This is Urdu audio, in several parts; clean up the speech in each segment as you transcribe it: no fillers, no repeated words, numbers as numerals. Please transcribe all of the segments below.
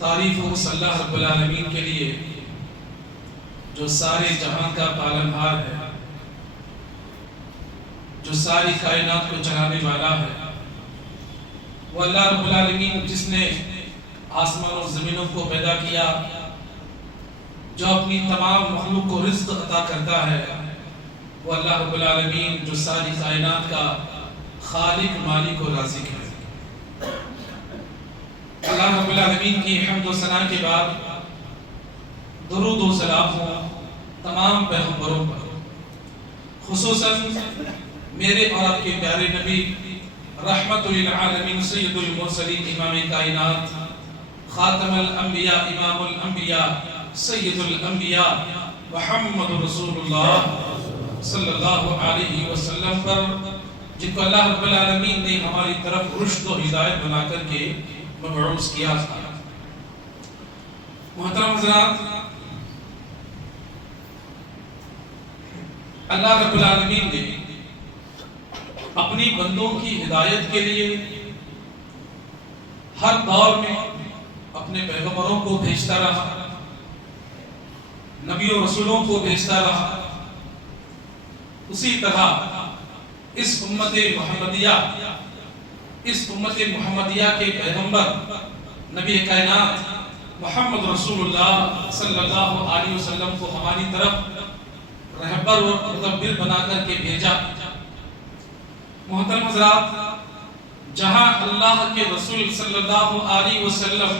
تعریف ہو اس اللہ رب العالمین کے لیے جو سارے جہاں کا پالنہار ہے، جو ساری کائنات کو چلانے والا ہے۔ وہ اللہ رب العالمین جس نے آسمان اور زمینوں کو پیدا کیا، جو اپنی تمام مخلوق کو رزق عطا کرتا ہے، وہ اللہ رب العالمین جو ساری کائنات کا خالق، مالک اور رازق ہے۔ اللہ رب العالمین کی حمد و ثنا کے بعد درود و سلام ہو تمام پیغمبروں پر، خصوصاً میرے اور آپ کے پیارے نبی رحمت للعالمین سید المرسلین امام کائنات خاتم الانبیاء امام الانبیاء سید الانبیاء محمد رسول اللہ صلی اللہ علیہ وسلم پر، جن کو اللہ رب العالمین نے ہماری طرف رشد و ہدایت بنا کر کے مبعوث کیا تھا۔ محترم حضرات، اللہ رب العالمین نے اپنی بندوں کی ہدایت کے لیے ہر دور میں اپنے پیغمبروں کو بھیجتا رہا، نبی و رسولوں کو بھیجتا رہا۔ اسی طرح اس امت محمدیہ کے پیغمبر نبی کائنات محمد رسول اللہ صلی اللہ علیہ وسلم کو ہماری طرف رہبر و مدبر بنا کر کے بھیجا۔ محترم حضرات، جہاں اللہ کے رسول صلی اللہ علیہ وسلم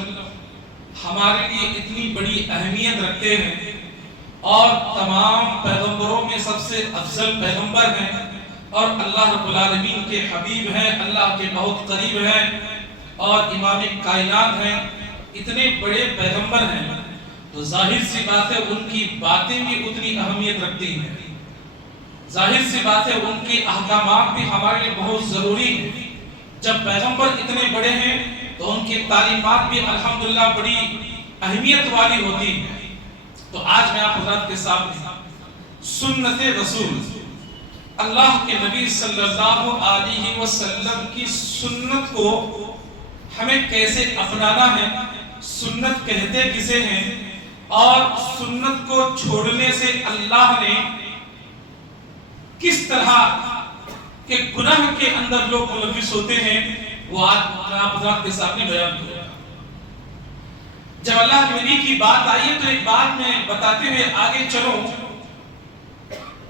ہمارے لیے اتنی بڑی اہمیت رکھتے ہیں اور تمام پیغمبروں میں سب سے افضل پیغمبر ہیں اور اللہ رب العالمین کے حبیب ہیں، اللہ کے بہت قریب ہیں اور امام کائنات ہیں، اتنے بڑے پیغمبر ہیں، تو ظاہر سی بات ہے ان کی باتیں بھی اتنی اہمیت رکھتی ہیں، ظاہر سی بات ہے ان کے احکامات بھی ہمارے لیے بہت ضروری ہیں۔ جب پیغمبر اتنے بڑے ہیں تو ان کی تعلیمات بھی الحمدللہ بڑی اہمیت والی ہوتی ہیں۔ تو آج میں آپ حضرات کے سامنے سنت رسول اللہ کے نبی صلی اللہ علیہ وسلم کی سنت کو ہمیں کیسے اپنانا ہے، سنت کہتے کسے ہیں، اور سنت کو چھوڑنے سے اللہ نے کس طرح کہ گناہ کے اندر لوگ ملوث ہوتے ہیں، وہ آج میں آپ حضرات کے سامنے بیان کروں۔ جب اللہ کے نبی کی بات آئی ہے تو ایک بات میں بتاتے ہوئے آگے چلوں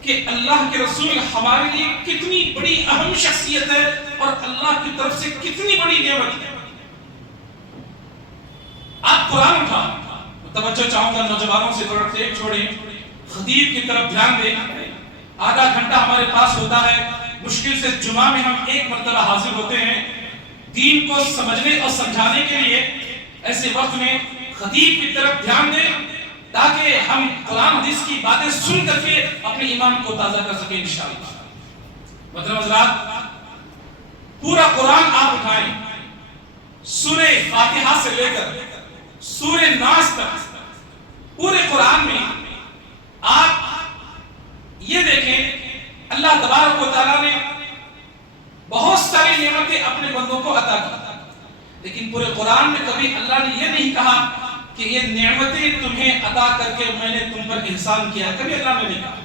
کہ اللہ کے رسول ہمارے لیے کتنی بڑی اہم شخصیت ہے اور اللہ کی طرف سے کتنی بڑی نعمت ہے۔ آپ قرآن اٹھا، توجہ چاہوں گا نوجوانوں سے تھوڑا ٹیک چھوڑیں، خطیب کی طرف دھیان دیں۔ آدھا گھنٹہ ہمارے پاس ہوتا ہے، مشکل سے جمعہ میں ہم ایک مرتبہ حاضر ہوتے ہیں دین کو سمجھنے اور سمجھانے کے لیے۔ ایسے وقت میں خطیب کی طرف دھیان دیں تاکہ ہم قرآن حدیث کی باتیں سن کر کے اپنے ایمان کو تازہ کر سکیں انشاءاللہ۔ مطلب حضرات، پورا قرآن آپ اٹھائیں، سورہ فاتحہ سے لے کر سورہ ناس تک، پورے قرآن میں آپ یہ دیکھیں اللہ تبارک و تعالیٰ نے بہت ساری نعمتیں اپنے بندوں کو عطا کی، لیکن پورے قرآن میں کبھی اللہ نے یہ نہیں کہا کہ یہ نعمتیں تمہیں عطا کر کے میں نے تم پر احسان کیا، کبھی اللہ نے نہیں کہا۔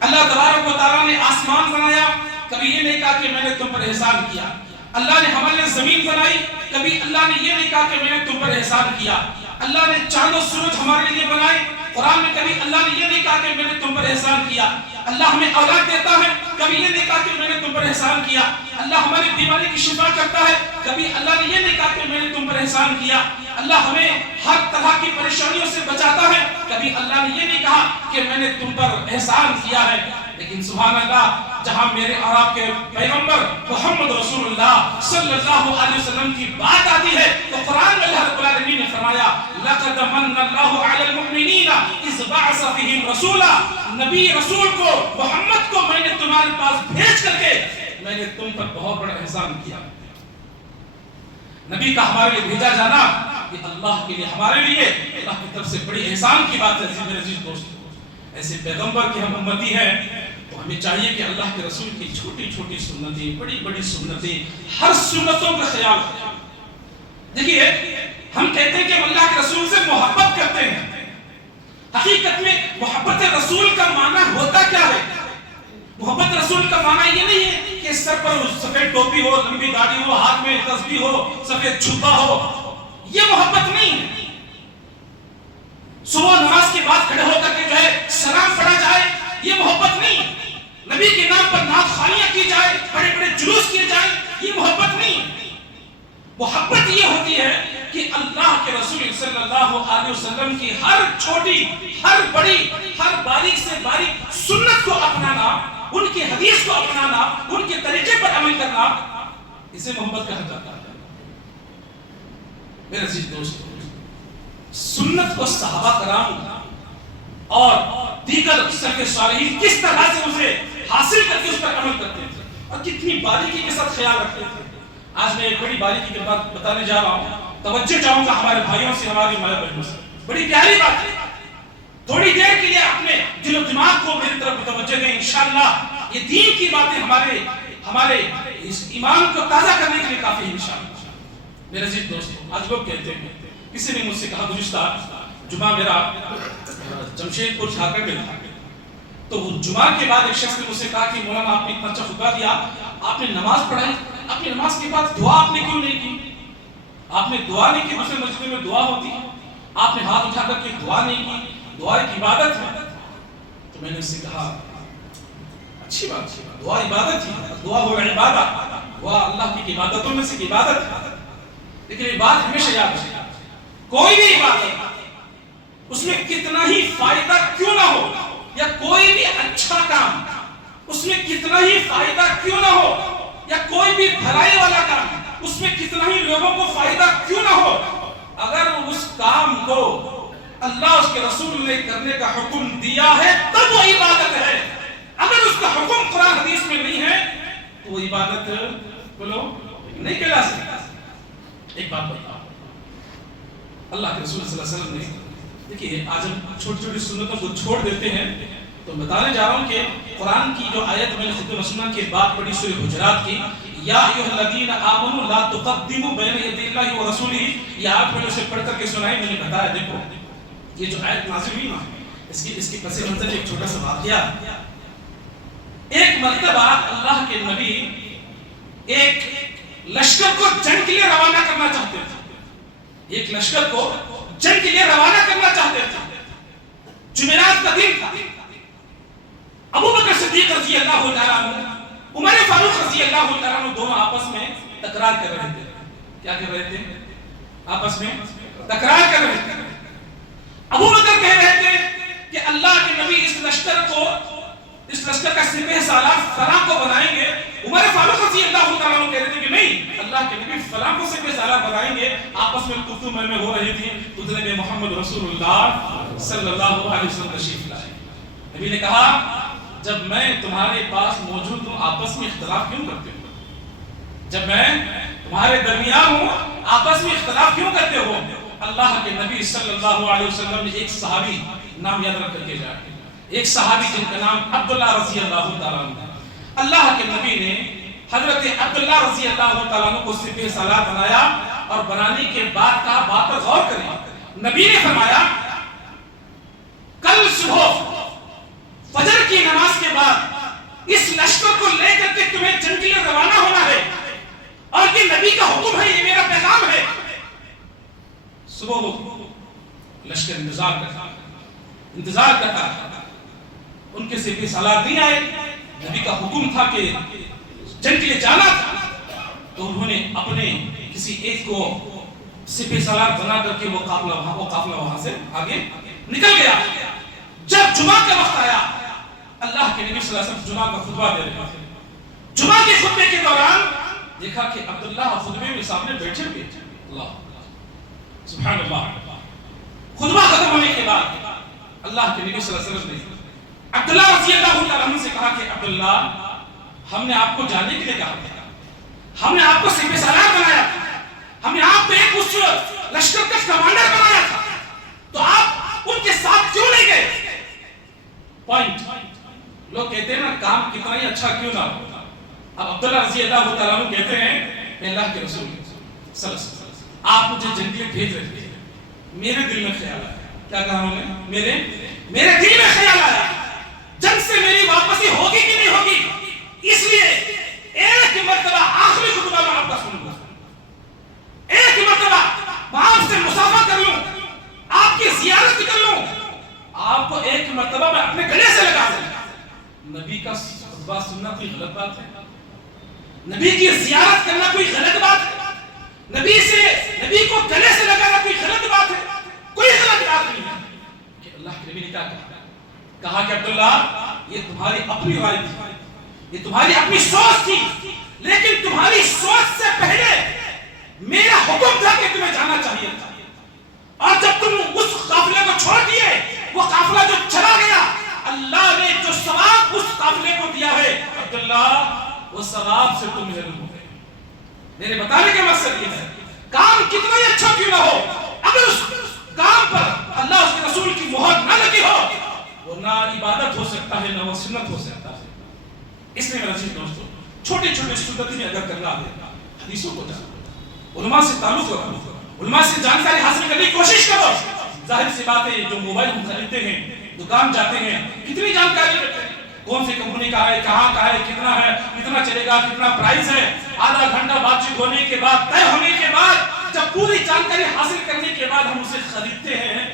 اللہ تبارک و تعالیٰ نے آسمان بنایا، کبھی یہ نہیں کہا کہ میں نے تم پر احسان کیا۔ اللہ نے ہمارے لیے زمین بنائی، کبھی اللہ نے یہ نہیں کہا کہ میں نے تم پر احسان کیا۔ اللہ نے چاند و سورج ہمارے لیے بنائے، قرآن میں کبھی اللہ نے یہ نہیں کہا کہ میں نے تم پر احسان کیا۔ اللہ ہمیں اولاد دیتا ہے، کبھی یہ نہیں کہا کہ میں نے تم پر احسان کیا۔ اللہ ہماری بیماری کی شفا کرتا ہے، کبھی اللہ نے یہ نہیں کہا کہ میں نے تم پر احسان کیا۔ اللہ ہمیں ہر طرح کی پریشانیوں سے بچاتا ہے، کبھی اللہ نے یہ نہیں کہا کہ میں نے تم پر احسان کیا ہے۔ لیکن سبحان اللہ، جہاں میرے اور آپ کے پیغمبر محمد رسول اللہ صلی اللہ علیہ وسلم کی بات آتی ہے تو قرآن میں اللہ رب العالمین نے فرمایا لَقَدْ مَنَّ اللَّهُ عَلَى الْمُؤْمِنِينَ إِذْ بَعَثَ فِيهِمْ رَسُولًا، نبی رسول کو محمد کو میں نے تمہارے پاس بھیج کر کے میں نے تم پر بہت بڑا احسان کیا۔ نبی کا ہمارے لیے بھیجا جانا یہ اللہ کے لیے ہمارے لیے اللہ کی طرف سے بڑی احسان کی بات ہے۔ میرے عزیز دوستو، ایسے پیغمبر کی ہم امتی ہیں تو ہمیں چاہیے کہ اللہ کے رسول کی چھوٹی چھوٹی سنتیں، بڑی بڑی سنتیں، ہر سنتوں کا خیال رکھیں۔ دیکھیے، ہم حقیقت میں محبت رسول کا معنی ہوتا کیا ہے؟ محبت رسول کا معنی یہ نہیں ہے کہ سر پر سفید ٹوپی ہو، لمبی داڑھی ہو، ہاتھ میں تسبیح ہو، سفید چھپا ہو، یہ محبت نہیں ہے۔ صبح نماز کے بعد کھڑے ہو کر کے جو ہے سلام پڑھا جائے، یہ محبت نہیں۔ نبی کے نام پر نعت خوانیاں کی جائے، بڑے بڑے جلوس کیے جائیں، یہ محبت نہیں۔ محبت یہ ہوتی ہے کہ اللہ کے رسول صلی اللہ علیہ وسلم کی ہر چھوٹی، ہر بڑی، ہر باریک سے باریک سنت کو اپنانا، ان کی حدیث کو اپنانا، ان کے طریقے پر عمل کرنا، اسے محبت کہا جاتا ہے۔ میرے عزیز دوستو، سنت کو صحابہ کرام اور دیگر سلف صالحین کس طرح سے اسے حاصل کر کے اس پر عمل کرتے تھے اور کتنی باریکی کے ساتھ خیال رکھتے تھے۔ آج میں ایک بڑی باریکی کی بات بتانے جا رہا ہوں، توجہ چاہوں گا ہمارے بھائیوں سے، ہماری ماں بہنوں سے۔ بڑی پیاری بات ہے، تھوڑی دیر کے لیے اپنے دل و دماغ کو میری طرف متوجہ دیں۔ انشاءاللہ یہ دین کی باتیں ہمارے اس ایمان کو تازہ کرنے کے لیے کافی ہے انشاءاللہ۔ میرے عزیز دوستو، آج لوگ کہتے ہیں، کسی نے مجھ سے کہا گزشتہ جمعہ میرا جمشید پور جھارکھنڈ میں تھا، تو جمعہ کے بعد ایک شخص نے مجھ سے کہا کہ مولانا آپ نے اتنا اچھا خطبہ دیا، آپ نے نماز پڑھائی، آپ نے نماز کے بعد دعا آپ نے کیوں نہیں کی؟ آپ نے دعا نہیں کی، دوسرے مسجد میں دعا ہوتی ہے، آپ نے ہاتھ اٹھا کر کے دعا نہیں کی، دعا ایک عبادت ہے۔ تو میں نے اس سے کہا اچھی بات ہے، دعا عبادت ہے، دعا ہو عبادت، دعا اللہ کی عبادتوں میں سے عبادت ہے، لیکن یہ بات ہمیشہ یاد رکھیں، کوئی بھی عبادت اس میں کتنا ہی فائدہ کیوں نہ ہو، یا کوئی بھی اچھا کام اس میں کتنا ہی فائدہ کیوں نہ ہو، یا کوئی بھی بھلائی والا کام اس میں کتنا ہی لوگوں کو فائدہ کیوں نہ ہو، اگر اس کام کو اللہ اس کے رسول نے کرنے کا حکم دیا ہے تب وہ عبادت ہے۔ اگر اس کا حکم قرآن حدیث میں نہیں ہے تو وہ عبادت بولو نہیں کہلا سکتا۔ ایک بات بتاؤ، اللہ کے رسول صلی اللہ علیہ وسلم نے، دیکھیے آج ہم چھوٹی چھوٹی سنتوں کو چھوڑ دیتے ہیں، تو بتانے جا رہا ہوں کہ قرآن کی جو آیت میں نے خطبہ مسلمہ کے بعد پڑھی سورہ حجرات کی، یا ایھا الذین آمنوا لا تقدموا بین یدی اللہ ورسولہ، یہ آیت میں نے اسے پڑھ کر کے سنائی، میں نے بتایا دیکھو یہ جو آیت نازل ہوئی نا، اس کی پس منظر ایک چھوٹا سا واقعہ۔ ایک مرتبہ اللہ کے نبی ایک لشکر کو جنگ کے لیے روانہ کرنا چاہتے تھے، ایک لشکر کو جنگ کے لیے روانہ کرنا چاہتے تھے۔ جمعرات کا دن تھا، ابو بکر صدیق رضی اللہ تعالیٰ عنہ، عمر فاروق رضی اللہ تعالیٰ عنہ دونوں آپس میں تکرار کر رہے تھے۔ کیا کر رہے تھے؟ آپس میں تکرار کر رہے تھے۔ ابو بکر کہہ رہے تھے کہ اللہ کے نبی اس لشکر کا سپہ سالار فلاں کو بنائیں گے۔ عمر فاروق رضی اللہ تعالیٰ عنہ کہہ رہے تھے کہ نہیں، اللہ کے نبی فلاں کو سپہ سالار بنائیں گے۔ آپس میں گفتگو میں ہو رہی تھی، اتنے میں محمد رسول اللہ صلی اللہ علیہ وسلم تشریف لائے۔ نبی نے کہا جب میں تمہارے پاس موجود ہوں آپس میں اختلاف کیوں کرتے ہو؟ جب میں تمہارے درمیان ہوں آپس میں اختلاف کیوں کرتے ہو؟ اللہ کے نبی صلی اللہ علیہ وسلم نے ایک صحابی نام یاد رکھ کر کے جائے، ایک صحابی جن کا نام عبداللہ رضی اللہ تعالیٰ عنہ، اللہ کے نبی نے حضرت عبداللہ رضی اللہ تعالیٰ عنہ کو سپہ سالار بنایا، اور بنانے کے بعد کہا بات پر غور کریں، نبی نے فرمایا کل صبح فجر کی نماز کے بعد اس لشکر کو لے کر کے تمہیں جنگ کے لیے روانہ ہونا ہے، اور یہ نبی کا حکم ہے، یہ میرا پیغام ہے۔ صبح لشکر انتظار کرتا، ان کے سپہ سالار نہیں آئے، نبی کا حکم تھا کہ جنگ کے لیے جانا تھا، تو انہوں نے اپنے کسی ایک کو سپہ سالار بنا کر کے وہ قافلہ وہاں سے آگے نکل گیا۔ جب جمعہ کا وقت آیا، اللہ کے نبی صلی اللہ علیہ وسلم جمعہ کا خطبہ دے رہے تھے۔ جمعہ کے خطبے کے دوران دیکھا کہ عبداللہ خطبے میں سامنے بیٹھے ہوئے، اللہ سبحان اللہ۔ خطبہ ختم ہونے کے بعد اللہ کے نبی صلی اللہ علیہ وسلم نے عبداللہ رضی اللہ تعالیٰ عنہ سے کہا کہ عبداللہ ہم نے آپ کو جانے کے لیے کہا تھا، ہم نے آپ کو سپہ سالار بنایا تھا، ہم نے آپ کو ایک اس لشکر کا کمانڈر بنایا تھا، تو آپ ان کے ساتھ کیوں نہیں گئے؟ پوائنٹ، لوگ کہتے ہیں نا کام کتنا ہی اچھا کیوں نہ ہو۔ اب عبداللہ رضی اللہ تعالیٰ عنہ کہتے ہیں کہ اللہ کے رسول صلی اللہ علیہ وسلم آپ مجھے جنگ کے لیے بھیج رہے تھے، میرے دل میں خیال آیا، کیا کہا انہوں نے؟ میرے میرے دل میں خیال آیا جنگ سے میری واپسی ہوگی کہ نہیں ہوگی، اس لیے ایک مرتبہ آخری خطبہ میں آپ کا سنوں گا، ایک مرتبہ میں آپ سے مصافحہ کر لوں، آپ کی زیارت کر لوں، آپ کو ایک مرتبہ میں اپنے گلے سے لگا دوں۔ نبی کا خطبہ سننا کوئی غلط بات ہے؟ نبی کی زیارت کرنا کوئی غلط بات ہے؟ نبی کو گلے سے لگانا کوئی غلط بات ہے؟ کوئی غلط بات نہیں ہے۔ کہ اللہ کے نبی نے کیا کہا کہ عبداللہ یہ تمہاری اپنی رائے تھی، یہ تمہاری اپنی سوچ تھی، لیکن تمہاری سوچ سے پہلے میرا حکم تھا کہ تمہیں جانا چاہیے تھا، اور جب تم اس قافلے کو چھوڑ دیے، وہ قافلہ جو چلا گیا، اللہ نے جو ثواب اس قافلے کو دیا ہے عبداللہ وہ ثواب سے تم محروم ہو گئے۔ میرے بتانے کا مقصد یہ ہے کام کتنا ہی اچھا کیوں نہ ہو، اگر اس کام پر اللہ اس کے رسول کی مہر نہ لگی ہو، وہ نہ عبادت ہو سکتا ہے نہ وہ سنت ہو سکتا ہے۔ اس لیے میرا عزیز دوستو چھوٹے چھوٹے سنتیں اگر کرنا ہے، حدیثوں کو جانو، علماء سے تعلق رکھو، علماء سے جانکاری حاصل کرنے کی کوشش کرو۔ ظاہر سی بات ہے جو موبائل ہم خریدتے ہیں، دکان جاتے ہیں، کتنی جانکاری رکھتے ہیں، کون سی کمپنی کا ہے، کہاں کا ہے، کتنا ہے، کتنا چلے گا، کتنا پرائز ہے۔ آدھا گھنٹہ بات چیت ہونے کے بعد، طے ہونے کے بعد، جب پوری جانکاری حاصل کرنے کے بعد ہم اسے خریدتے ہیں،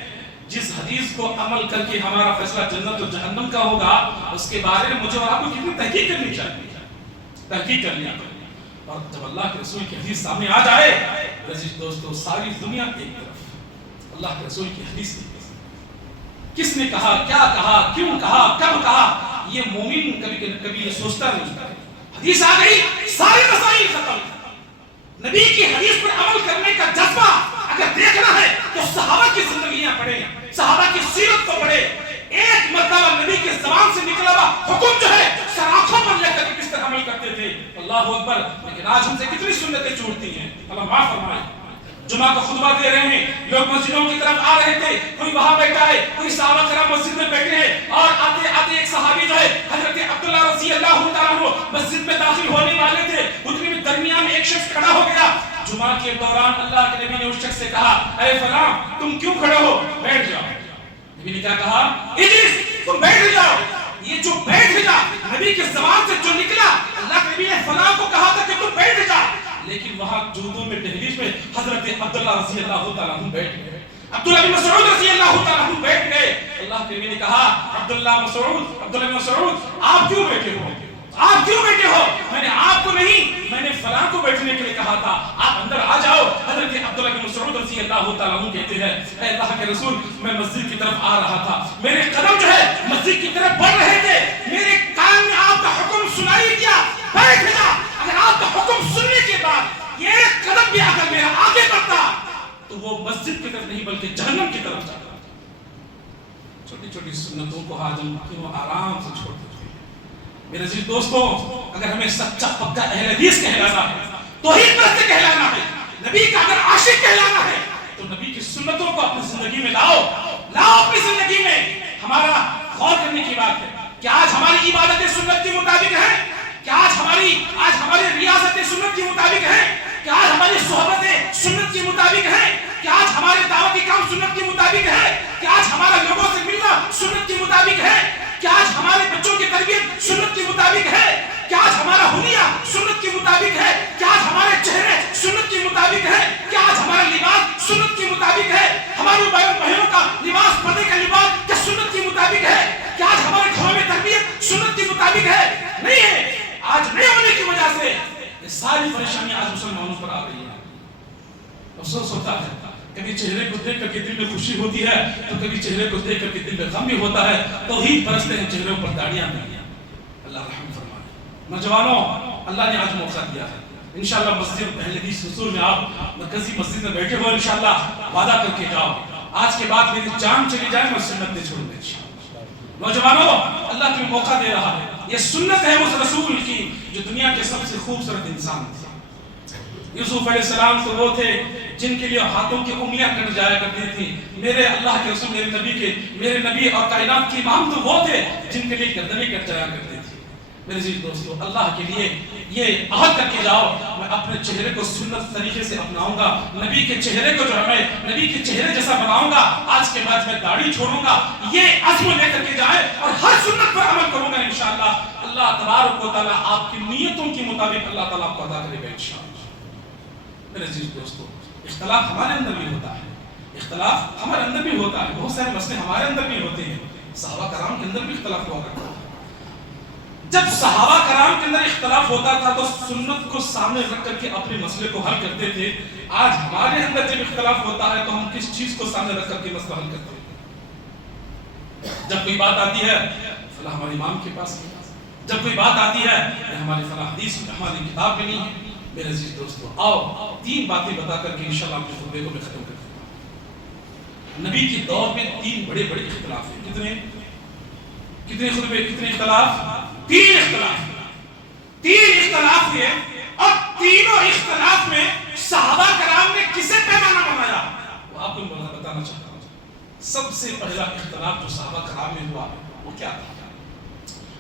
جس حدیث کو عمل کر کے ہمارا فیصلہ جنت اور جہنم کا ہوگا، اس کے بارے میں مجھے اور آپ کو کتنی تحقیق کرنی چاہیے، تحقیق کرنی چاہیے۔ اور جب اللہ کے رسول کی حدیث سامنے آ جائے، عزیز دوستو ساری دنیا ایک طرف، اللہ کے رسول کی حدیث کس نے کہا، کیا کہا، کیوں کہا، کب کہا، یہ مومن کبھی یہ سوچتا نہیں۔ حدیث آ گئی، سارے مسائل ختم۔ نبی کی حدیث پر عمل کرنے کا جذبہ اگر دیکھنا ہے تو صحابہ کی زندگیاں پڑھیں، صحابہ کی سیرت کو پڑھیں۔ ایک مرتبہ نبی کی زبان سے نکلا ہوا حکم جو ہے سر آنکھوں پر لے کر کس طرح عمل کرتے تھے، اللہ اکبر۔ لیکن آج ہم سے کتنی سنتیں چھوٹتی ہیں، اللہ معاف فرمائے۔ جمعہ کا خطبہ دے رہے ہیں، لوگ مسجدوں کی طرف آ رہے تھے، کوئی وہاں بیٹھا ہے، کوئی صحابہ کرام مسجد میں بیٹھے ہیں، اور آتے آتے ایک صحابی جو ہے حضرت عبداللہ رضی اللہ تعالیٰ عنہ مسجد میں داخل ہونے والے تھے، اتنے میں درمیان میں ایک شخص کھڑا ہو گیا۔ جمعہ کے دوران اللہ کے نبی نے اس شخص سے کہا، اے فلاں تم کیوں کھڑے ہو، بیٹھ جاؤ۔ نبی نے کیا کہا، اجلس، تم بیٹھ جاؤ۔ یہ جو بیٹھ جا نبی کی زبان سے جو نکلا، اللہ کے نبی نے فلاں کو کہا تھا کہ تم بیٹھ جا، لیکن وہاں جودوں میں دہلیز میں حضرت عبداللہ رضی اللہ تعالیٰ عنہ بیٹھ گئے، عبداللہ بن مسعود رضی اللہ تعالیٰ عنہ بیٹھ گئے۔ اللہ کے نبی نے کہا، عبداللہ بن مسعود آپ کیوں بیٹھے ہو، آپ کیوں بیٹھے ہو؟ میں نے آپ کو نہیں، میں نے فلاں کو بیٹھنے کے لیے کہا تھا، آپ اندر آ جاؤ۔ حضرت عبداللہ بن مسعود رضی اللہ تعالیٰ عنہ کہتے ہیں، اے اللہ کے رسول میں مسجد کی طرف آ رہا تھا، میرے قدم جو ہے مسجد کی طرف بڑھ رہے تھے، میرے کان میں آپ کا حکم سنائی دیا، بیٹھ جا۔ اگر آپ کا حکم سننے کے بعد یہ ایک قدم بھی اگر میرا آگے بڑھتا تو وہ مسجد کی طرف نہیں بلکہ جہنم کی طرف جاتا۔ چھوٹی چھوٹی سنتوں کو آج ہم کیوں آرام سے چھوڑ دیتے ہیں۔ میرے عزیز دوستوں اگر ہمیں سچا پکا اہل حدیث کہلانا ہے، توحید پرست کہلانا ہے، نبی کا اگر عاشق کہلانا ہے تو نبی کی سنتوں کو اپنی زندگی میں لاؤ اپنی زندگی میں۔ ہمارا غور کرنے کی بات ہے کہ آج ہماری عبادتیں سنت کے مطابق ہیں، کہ آج ہماری ریاستیں سنت کے مطابق ہیں، کہ آج ہماری صحبتیں سنت کے مطابق ہیں، کہ آج ہمارے دعوتی کام سنت کے مطابق ہے، کہ آج ہمارا لوگوں سے ملنا سنت کے مطابق ہے، کہ آج ہمارے بچوں کی تربیت سنت کے مطابق ہے، کہ آج ہمارا حلیہ سنت کے مطابق ہے، کہ آج ہمارے چہرے سنت کے مطابق ہے، کہ آج ہمارا لباس سنت کے مطابق ہے، ہماری بہنوں کا لباس پردے کا لباس کیا سنت کے مطابق ہے، کہ آج ہمارے گھروں میں تربیت سنت کے مطابق ہے؟ نہیں ہے۔ آج نہیں ہونے کی وجہ سے یہ ساری پریشانیاں آج مسلمانوں پر آ رہی ہیں۔ افسوس ہوتا ہے کبھی چہرے کو دیکھ کر کے دل میں خوشی ہوتی ہے تو کبھی چہرے کو دیکھ کر کے دل میں غم بھی ہوتا ہے۔ توحید پرست ہیں، چہروں پر داڑیاں نہیں ہیں۔ اللہ رحم فرمائے۔ نوجوانوں اللہ نے آج موقع دیا ہے، انشاءاللہ مسجد اہل حدیث حضور میں آپ مرکزی مسجد میں بیٹھے ہوئے انشاءاللہ وعدہ کر کے جاؤ، آج کے بعد میری جان چلی جائے میں سنت نہیں چھوڑوں گا۔ نوجوانوں اللہ تمہیں موقع دے رہا ہے، یہ سنت ہے اس رسول کی جو دنیا کے سب سے خوبصورت انسان تھے۔ یوسف علیہ السلام تو وہ تھے جن کے لیے ہاتھوں کی انگلیاں کٹ جایا کرتی تھی۔ میرے اللہ کے رسول میرے نبی اور کائنات کے امام تو وہ تھے جن کے لیے گردنیں کٹ جایا کرتی تھی۔ میرے عزیز دوستو اللہ کے لیے یہ عہد کر کے جاؤ میں اپنے چہرے کو سنت طریقے سے اپناؤں گا, نبی کے چہرے کو جو ہے میں نبی کے چہرے جیسا بناؤں گا, آج کے بعد میں داڑھی چھوڑوں گا, یہ عزم لے کر کے جائیں اور ہر سنت پر عمل کروں گا انشاءاللہ. اللہ تبارک و تعالیٰ آپ کی نیتوں کے مطابق اللہ تعالیٰ آپ کو عطا کرے گا انشاءاللہ. میرے عزیز دوستو اختلاف ہمارے اندر بھی ہوتا ہے, اختلاف ہمارے اندر بھی ہوتا ہے, بہت سارے مسئلے ہمارے اندر بھی ہوتے ہیں, صحابہ کرام کے اندر بھی اختلاف ہوا کرتا ہے. جب صحابہ کرام کے اندر اختلاف ہوتا تھا تو سنت کو سامنے رکھ کر کے اپنے مسئلے کو حل کرتے تھے. آج ہمارے اندر جب اختلاف ہوتا ہے تو ہم کس چیز کو سامنے رکھ کر کے مسئلہ حل کرتے ہیں؟ جب کوئی بات آتی ہے فلاں ہمارے امام کے پاس نہیں, جب کوئی بات آتی ہے ہماری فلاں حدیث ہماری کتاب میں نہیں ہے. میرے عزیز دوستو آؤ تین باتیں بتا کر کے انشاءاللہ اپنے خطبے کو میں ختم کرتا ہوں. نبی کے دور میں تین بڑے بڑے اختلاف ہیں. کتنے خطبے, کتنے اختلاف؟ تین اختلاف ہوئے, اور تینوں اختلاف میں صحابہ کرام نے کسے پیمانہ بنایا وہ آپ کو بتانا چاہتا ہوں. سب سے پہلا اختلاف جو صحابہ کرام میں ہوا وہ کیا تھا؟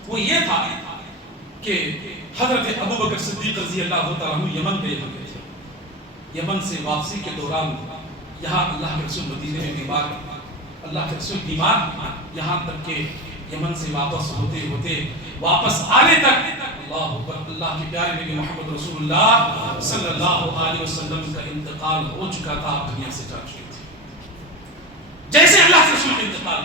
وہ یہ تھا کہ حضرت ابوبکر صدیق رضی اللہ تعالیٰ عنہ یمن گئے ہوئے تھے. یمن سے واپسی کے دوران یہاں اللہ کے رسول مدینے میں بیمار, اللہ کے رسول بیمار, یہاں تک کہ یمن سے واپس ہوتے ہوتے واپس آنے تک اللہ اکبر اللہ کے پیارے نبی محمد رسول اللہ صلی اللہ علیہ وسلم کا انتقال ہو چکا تھا, دنیا سے جا چکے تھے. جیسے اللہ کے رسول کا انتقال,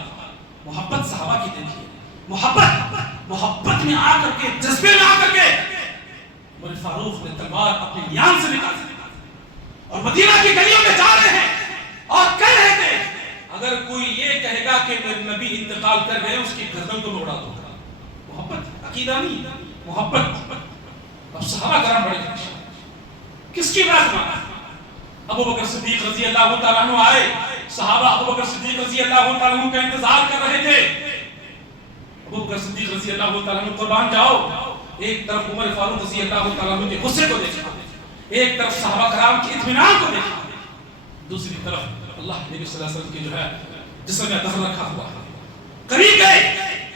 محبت صحابہ کی دیکھیے, محبت میں آ کر کے, جذبے میں آ کر کے عمر فاروق نے تلوار اپنے میان سے نکال اور مدینہ کی گلیوں میں جا رہے ہیں اور کہہ رہے تھے اگر کوئی یہ کہے گا کہ نبی انتقال کر گئے اس کی گردن کو میں اڑا دوں گا. محبت عقیدہ نہیں, محبت. اب صحابہ کرام بڑے کس کی بات مانا؟ ابوبکر صدیق رضی اللہ تعالیٰ عنہ آئے, صحابہ ابوبکر صدیق رضی اللہ تعالیٰ عنہ کا انتظار کر رہے تھے. ابوبکر صدیق رضی اللہ تعالیٰ عنہ قربان جاؤ, ایک طرف عمر فاروق رضی اللہ تعالیٰ عنہ کے غصے کو دیکھا, ایک طرف صحابہ کرام کے اطمینان کو دیکھا, دوسری طرف اللہ نبی صلی اللہ علیہ وسلم کی جو ہے جسم میں دخل رکھا ہوا. قریب گئے,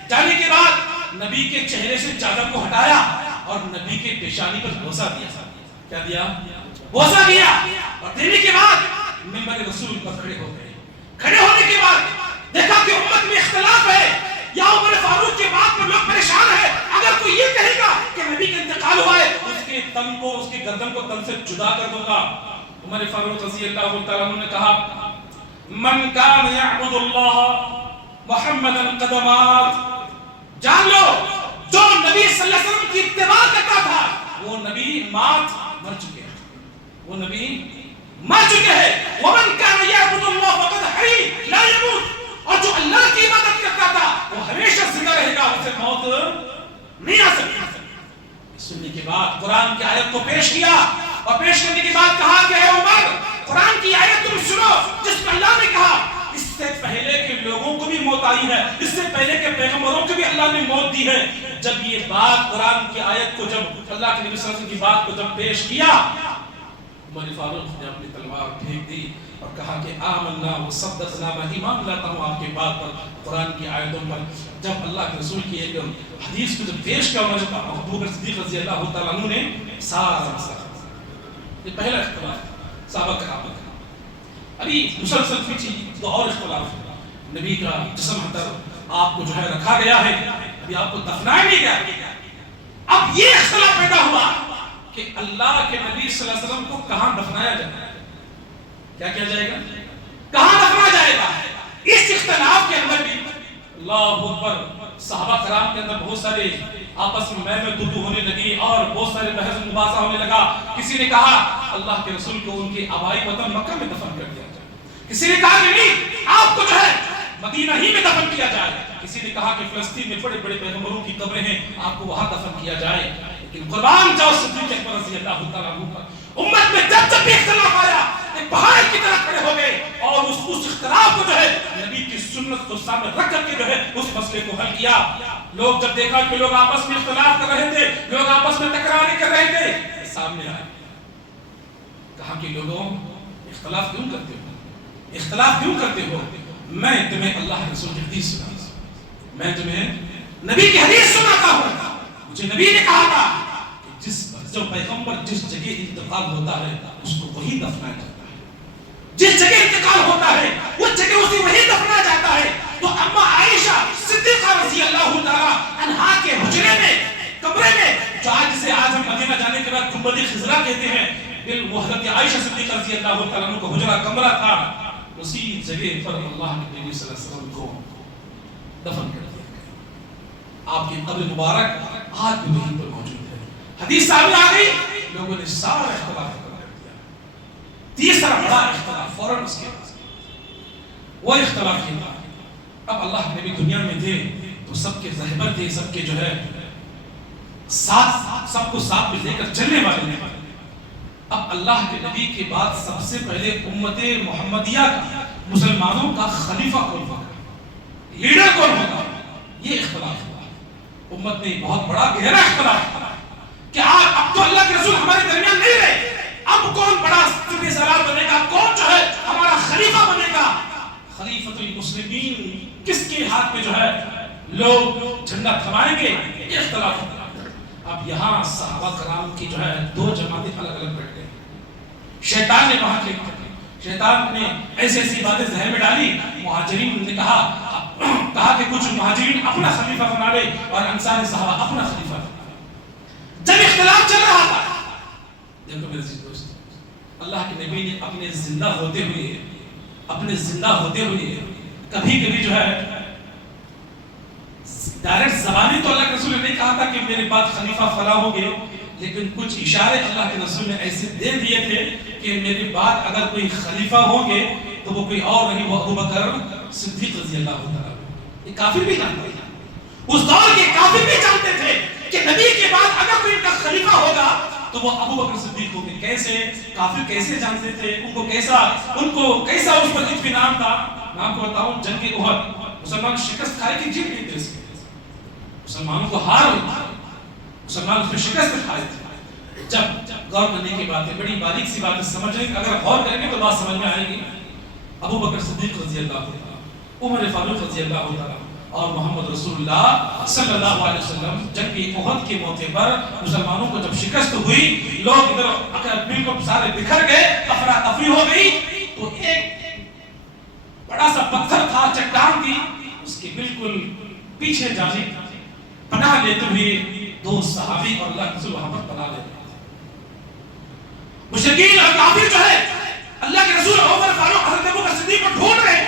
جانے کے بعد نبی کے چہرے سے چادر کو ہٹایا اور نبی کے پیشانی پر بوسہ دیا. کیا دیا؟ بوسہ دیا. اور دینے کے بعد منبر رسول پر کھڑے ہو گئے. کھڑے ہونے کے بعد دیکھا کہ امت میں اختلاف ہے, یا عمر فاروق کے بات پر لوگ پریشان ہیں. اگر کوئی یہ کہے گا کہ نبی کا انتقال ہوا ہے اس کے تن کو, اس کی گردن کو تن سے جدا کر دوں گا. عمر فاروق رضی اللہ تعالیٰ عنہ نے کہا من کان یعبد اللہ محمدا قدمات, جان لو جو نبی صلی اللہ علیہ وسلم کی اتباع کرتا تھا وہ نبی مر چکے ہیں, وہ نبی مر چکے ہیں. ومن کان یعبد اللہ فقد حی لا یموت, اور جو اللہ کی عبادت کرتا تھا وہ ہمیشہ زندہ رہے گا, اسے موت نہیں آ سکتی. سننے کے بعد قرآن کی آیت کو پیش کیا, اور پیش کرنے کے بعد کہا کہ اے عمر قرآن کی آیت تم سنو جس میں اللہ نے کہا اس سے پہلے کے لوگوں کو بھی موت آئی ہے, اس سے پہلے کے پیغمبروں کو بھی اللہ نے موت دی ہے. جب یہ بات قرآن کی آیت کو, جب اللہ کے نبی صلی اللہ علیہ وسلم کی بات کو جب پیش کیا, عمر فاروق نے اپنی تلوار پھینک دی اور کہا کہ آمنا وصدقنا, میں ایمان لاتا ہوں آپ کے بات پر, قرآن کی آیتوں پر. جب اللہ کے رسول کی ایک حدیث کو جب پیش کیا عمر ابوبکر صدیق رضی اللہ تعالیٰ عنہ نے سارا مسئلہ, یہ پہلا اختلاف صحابہ کرام کا. ابھی مسلسل پیچھے تو اور اختلاف ہے. نبی کا جسم اندر آپ کو جو ہے رکھا گیا ہے, ابھی آپ کو دفنایا نہیں گیا. اب یہ اختلاف پیدا ہوا کہ اللہ کے نبی صلی اللہ علیہ وسلم کو کہاں دفنایا جائے گا, کیا کیا جائے گا, کہاں دفنا جائے گا. اس اختلاف کے اندر بھی اللہ اکبر صحابہ کرام کے اندر بہت سارے آپس میں دو ہونے لگی اور بہت سارے بحث مباحثہ ہونے لگا. کسی نے کہا اللہ کے رسول کو ان کے آبائی وطن مکہ میں دفن کر دیا جائے, کسی نے کہا کہ نہیں آپ کو جو ہے مدینہ ہی میں دفن کیا جائے, کسی نے کہا کہ فلسطین میں بڑے بڑے پیغمبروں کی قبریں ہیں آپ کو وہاں دفن کیا جائے. لیکن قربان جاؤ صدیق اکبر رضی اللہ تعالیٰ عنہ پر, امت میں جب جب بھی اختلاف آیا ایک پہاڑ کی طرح کھڑے ہو گئے اور اس اختلاف کو جو ہے نبی کی سنت کو سامنے رکھ کر کے جو ہے اس مسئلے کو حل کیا. لوگ جب دیکھا کہ لوگ آپس میں اختلاف کر رہے تھے, لوگ آپس میں تکرار کر رہے تھے, سامنے آئے, کہا کہ لوگوں اختلاف کیوں کرتے ہو, اختلاف کیوں کرتے ہو, میں تمہیں اللہ کے رسول کی حدیث سناتا ہوں, میں تمہیں نبی کی حدیث سناتا ہوں, مجھے نبی نے کہا تھا کہ جو پیغمبر جس جگہ انتقال ہوتا ہے اس کو وہی دفنایا جاتا ہے، جس جگہ انتقال ہوتا ہے اس جگہ اسے وہی دفنایا جاتا ہے۔ تو اما عائشہ صدیقہ رضی اللہ تعالی عنہا کے حجرے میں، کمرے میں، جو آج جسے آج ہم مدینہ جانے کے بعد گنبد خضرا کہتے ہیں، وہ حضرت عائشہ صدیقہ رضی اللہ تعالی عنہ کا حجرہ کمرہ تھا، اسی جگہ پر اللہ کے نبی صلی اللہ علیہ وسلم کو دفن کر دیا گیا۔ آپ کی قبر مبارک آج بھی وہیں پر موجود ہے۔ حدیث سامنے آ گئی، لوگوں نے سارا اختلاف کر دیا۔ تیسرا بڑا اختلاف فوراً اس کے وہ اختلاف یہ تھا، اب اللہ کے نبی دنیا میں تھے تو سب کے رہبر تھے، سب کے جو ہے ساتھ، سب کو ساتھ میں لے کر چلنے والے ہیں۔ اب اللہ کے نبی کے بعد سب سے پہلے امت محمدیہ کا، مسلمانوں کا خلیفہ کون ہوگا، لیڈر کون ہوگا، یہ اختلاف ہوا۔ امت نے بہت بڑا گہرا اختلاف کیا کہ اب تو اللہ کے رسول ہمارے درمیان نہیں رہے، اب کون بڑا سپہ سالار بنے گا، کون جو ہے ہمارا خلیفہ بنے گا، خلیفۃ المسلمین کس کے ہاتھ میں جو ہے لوگ جھنڈا تھمائیں گے، یہ اختلاف ہوتا ہے۔ اب یہاں صحابہ کرام کی جو ہے دو جماعتیں الگ الگ بیٹھ گئی۔ شیطان نے وہاں کے شیطان نے ایسی ایسی باتیں ذہن میں ڈالی، مہاجرین نے کہا کہ کچھ مہاجرین اپنا خلیفہ بنا لے اور انصار صحابہ اپنا خلیفہ بنا لے۔ جب اختلاف چل رہا تھا، دیکھو میرے عزیز دوست، اللہ کے نبی نے اپنے زندہ ہوتے ہوئے کبھی کبھی جو ہے ڈائریکٹ زبانی تو اللہ کے رسول نے نہیں کہا تھا کہ میرے بعد خلیفہ فلاں ہو گئے، لیکن کچھ اشارے اللہ کے رسول نے ایسے دے دیے تھے کہ میرے بعد اگر کوئی خلیفہ ہوں گے تو وہ کوئی اور نہیں، وہ ابو بکر صدیق رضی اللہ تعالیٰ۔ یہ کافر بھی جانتے ہیں، اس دور کے کافر بھی جانتے تھے کہ نبی کے بعد اگر کوئی کا خلیفہ ہوگا تو وہ ابو بکر صدیق ہوں گے۔ کیسے کافر کیسے جانتے تھے، ان کو کیسا اس پر اطمینان تھا؟ میں آپ کو بتاؤں، جنگ احد مسلمان شکست کھائے کہ جیت گئے تھے، مسلمانوں کو ہار ہوئی، مسلمان اس میں شکست کھائے تھے۔ جب غور کرنے کی باتیں، بڑی باریک سی باتیں سمجھنے، اگر غور کریں گے تو بات سمجھ میں آئے گی۔ ابو بکر صدیق رضی اللہ تعالیٰ، عمر فاروق رضی اللہ تعالیٰ اور محمد رسول اللہ صلی اللہ علیہ وسلم جنگ احد کے موقع پر مسلمانوں کو جب شکست ہوئی، لوگ ادھر بالکل سارے بکھر گئے، افراتفری ہو گئی، تو ایک بڑا سا پتھر تھا، چٹان تھی، اس کے بالکل پیچھے جانے پناہ لیتے ہوئے دو صحابی اور اللہ کے رسول وہاں پر پناہ لیتے ہیں۔ مشرکین اور کافر جو ہے اللہ کے رسول عمر فاروق حضرت ابو بکر صدیق کو ڈھونڈ رہے ہیں،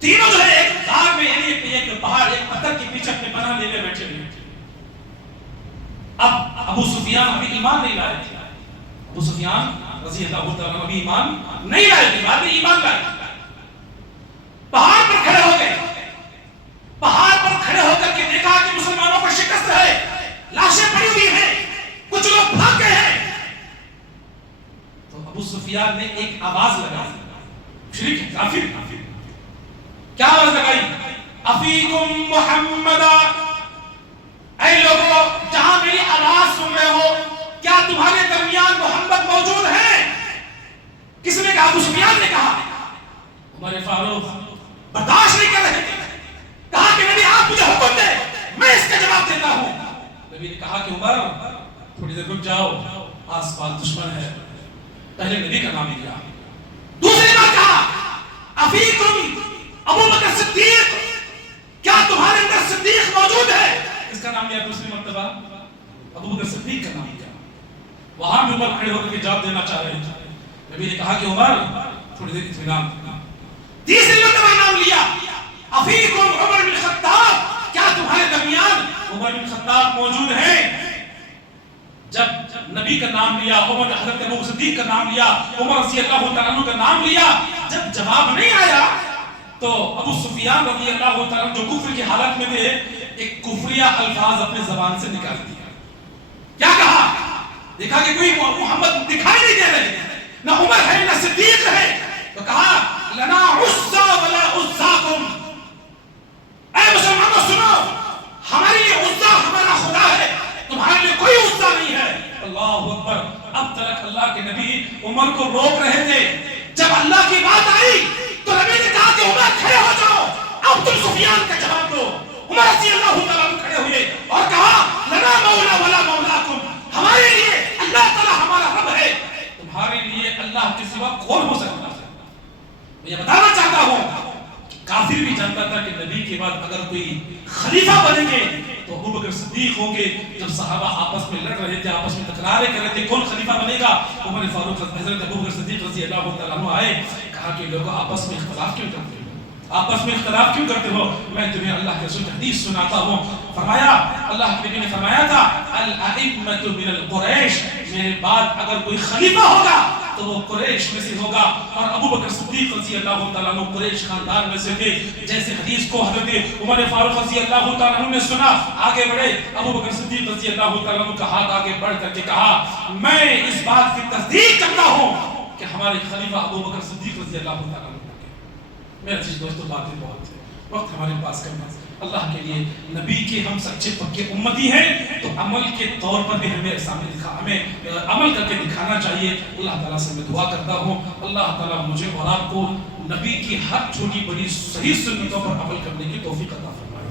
تینوں جو ہے ایک غار میں، یعنی ایک پہاڑ، ایک پتھر کے پیچھے اپنے پناہ لینے بیٹھے ہوئے۔ اب ابو سفیان ابھی ایمان نہیں لائے تھے، ابو سفیان رضی اللہ تعالیٰ ابھی ایمان نہیں لائے تھے، بعد میں ایمان لائے۔ پہاڑ پر کھڑے ہو گئے، پہاڑ پر کھڑے ہو کر کے دیکھا کہ مسلمانوں پر شکست ہے، لاشیں پڑی ہوئی ہیں، کچھ لوگ بھاگ گئے ہیں۔ تو ابو سفیان نے ایک آواز لگائی، مشرک کافر کیا آواز لگائی؟ افیکم محمدا، اے لوگوں جہاں میری آواز سن رہے ہو، کیا تمہارے درمیان محمد موجود ہے؟ کس نے کہا؟ ابو سفیان نے کہا۔ عمر فاروق برداشت نہیں کر رہے تھے، کہا کہ نبی آپ مجھے حکم دے، میں اس کا جواب دیتا ہوں۔ نبی نے کہا کہ عمر تھوڑی دیر رک جاؤ، آس پاس دشمن ہے۔ پہلے نبی کا نام لیا، دوسری بار کہا افیکم ابو بکر صدیق، کیا تمہارے اندر صدیق موجود ہے؟ اس کا نام لیا دوسری مرتبہ، ابو بکر صدیق کا نام لیا۔ وہاں بھی عمر کھڑے ہو کر کے جواب دینا چاہ رہے تھے۔ نبی نے کہا کہ عمر تھوڑی دیر اطمینان۔ تیسری مرتبہ نام لیا، افیکم عمر بن خطاب، کیا تمہارے درمیان عمر بن خطاب موجود ہے؟ جب نبی کا نام لیا، عمر حضرت ابو صدیق کا نام لیا، عمر رضی اللہ تعالیٰ عنہ کا نام لیا، جب جواب نہیں آیا تو ابو سفیان رضی اللہ تعالیٰ جو کفر کی حالت میں تھے، ایک کفریہ الفاظ اپنے زبان سے نکال دیا۔ کیا کہا؟ دیکھا کہ کوئی محمد دکھائی نہیں دے رہے، نہ عمر ہے نہ صدیق ہے، تو کہا لنا عزا ولا عزاکم، اے مسلمانوں سنو، ہمارے لیے عزا ہمارا خدا ہے، تمہارے لیے کوئی عزا نہیں ہے۔ اللہ اکبر۔ اب تک اللہ کے نبی عمر کو روک رہے تھے، جب اللہ کی بات آئی تو نبی نے کہا کہ عمر کھڑے ہو جاؤ، اب تم سفیان کا جواب دو۔ عمر رضی اللہ تعالیٰ عنہ کھڑے ہوئے اور کہا لنا مولا ولا مولاکم، ہمارے لیے اللہ تعالیٰ ہمارا رب ہے، تمہارے لیے اللہ کے سوا کون ہو سکتا ہے؟ میں یہ بتانا چاہتا ہوں کافر بھی جانتا تھا کہ نبی کے بعد اگر کوئی خلیفہ بنیں گے تو ابو بکر صدیق ہوں گے۔ جب صحابہ آپس میں لڑ رہے تھے، آپس میں تکراریں کر رہے تھے کون خلیفہ بنے گا، عمر فاروق حضرت ابو بکر صدیق رضی اللہ تعالیٰ عنہ آئے، کہا کہ لوگوں آپس میں اختلاف کیوں کرتے ہو، آپس میں اختلاف کیوں کرتے ہو، میں تمہیں اللہ کے رسول کی حدیث سناتا ہوں۔ فرمایا اللہ کے نبی نے فرمایا تھا الائمۃ من القریش، میرے بعد اگر کوئی خلیفہ ہوگا تو وہ قریش میں سے ہوگا، اور ابو بکر صدیق رضی اللہ تعالیٰ عنہ قریش خاندان میں سے تھے۔ جیسے حدیث کو حضرت عمر فاروق رضی اللہ تعالیٰ عنہ نے سنا، آگے بڑھے، ابو بکر صدیق رضی اللہ تعالیٰ عنہ کا ہاتھ آگے بڑھ کر کے کہا میں اس بات کی تصدیق کرتا ہوں کہ ہمارے خلیفہ ابو بکر صدیق رضی اللہ تعالیٰ عنہ ہیں۔ میرے عزیز دوستو باتیں بہت ہیں، وقت ہمارے پاس کم ہے، اللہ کے لیے نبی کے ہم سچے پکے امتی ہیں تو عمل کے طور پر بھی ہمیں عمل کر کے دکھانا چاہیے۔ اللہ تعالیٰ سے میں دعا کرتا ہوں اللہ تعالیٰ مجھے اور آپ کو نبی کی ہر چھوٹی بڑی صحیح سنتوں پر عمل کرنے کی توفیق عطا فرمائے۔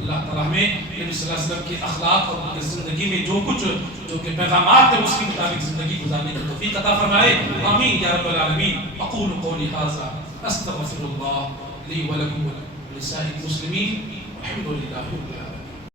اللہ تعالیٰ ہمیں نبی صلی اللہ علیہ وسلم کے اخلاق اور ان کی زندگی میں جو کہ پیغامات ہیں اس کے مطابق زندگی گزارنے کی توفیق عطا فرمائے۔ آمین یا رب العالمین۔ اقول قولی ھذا استغفر اللہ لی ولکم ولسائر المسلمین، الحمد للہ رب العالمین۔